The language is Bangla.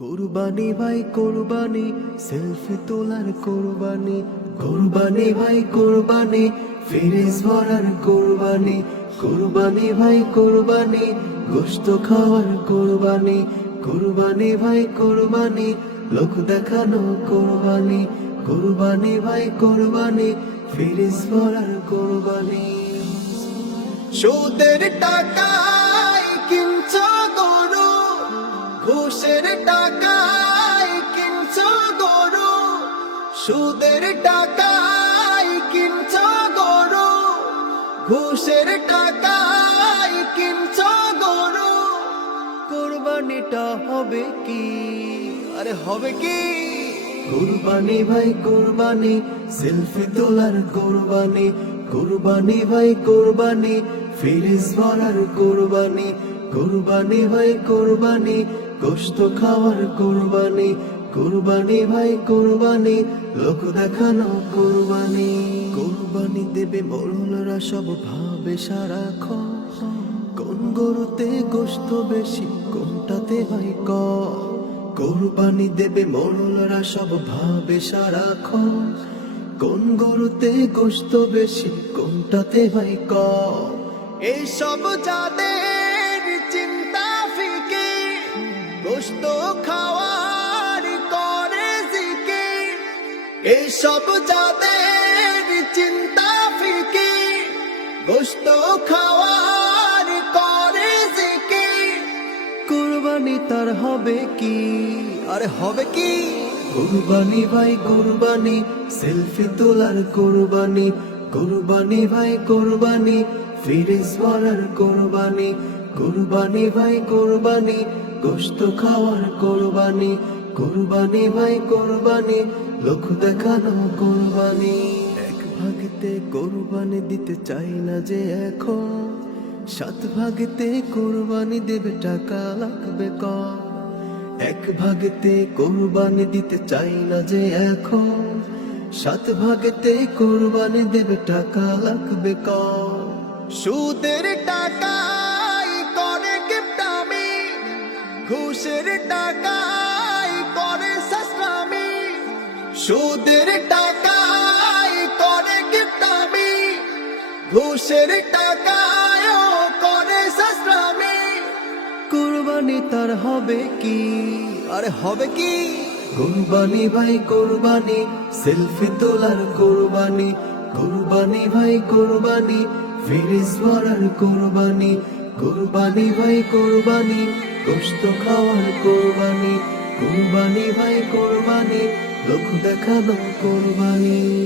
কোরবানি ভাই, কোরবানি, সেলফি তোলার কোরবানি কোরবানি ভাই, কোরবানি ফিরিস ভরার কোরবানি কোরবানি ভাই, কোরবানি গোস্ত খাওয়ার কোরবানি কোরবানি ভাই, কোরবানি, লোক দেখানো কোরবানি কোরবানি ভাই, কোরবানি ফিরিস ভরার কোরবানি। সুদের টাকায় ঘুষের টাকায় কিনছ গরু, সুদের টাকায় কিনছ গরু, ঘুষের টাকায় কিনছ গরু। কোরবানিটা হবে কি? আরে হবে কি? কুরবানি ভাই, কুরবানি, সেলফি তোলার কুরবানি কুরবানি ভাই, কুরবানি ফিরিস ভরার কুরবানি কুরবানি ভাই, কুরবানি গোস্ত খাওয়ার কুরবানি কুরবানি ভাই, কুরবানি, লোক দেখানো কুরবানি। কুরবানি দেবে মরুলরা, সব ভাবে সারাক্ষণ কোন গরুতে গোস্ত বেশি, কোনটাতে হয় ক কোরবানি দেবে মরলরা, সব ভাবে সারাক্ষণ কোন গরুতে গোস্ত বেশি, কোনটাতে হয় ক এইসব যাদের গোস্ত খাওয়ার করে জিকে। এইসব যাদের চিন্তা ফিকে গোস্ত খাওয়ার করে জিকে। কুরবানি তার হবে কি? আরে হবে কি? কুরবানি ভাই কুরবানি, সেলফি তোলার কুরবানি। কুরবানি ভাই কুরবানি ফিরিস ভরার কুরবানি। কুরবানি ভাই কুরবানি গোস্ত খাওয়ার কুরবানি কুরবানি ভাই, কুরবানি, লোক দেখানো কুরবানি। এক ভাগতে কুরবানি দিতে চাই না যে এখন, সাত ভাগতে কোরবানি দেবে টাকা লাগবে কম। এক ভাগতে কোরবানি দিতে চাই না যে এখন, সাত ভাগতে কোরবানি দেবে টাকা লাগবে কম। সুদের টাকায় ঘুষের টাকায় করে সাসরামি সুদের টাকায় করে কিপটামি ঘুষের টাকায় করে সাসরামি কুরবানি তার হবে কি? আরে হবে কি? কুরবানি ভাই, কুরবানি, সেলফি তোলার কুরবানি। কুরবানি ভাই, কুরবানি, ফিরিস ভরার কুরবানি। কুরবানি ভাই, কুরবানি গোস্ত খাওয়ার কোরবানি কোরবানি ভাই কোরবানি লোক দেখানো কুরবানি।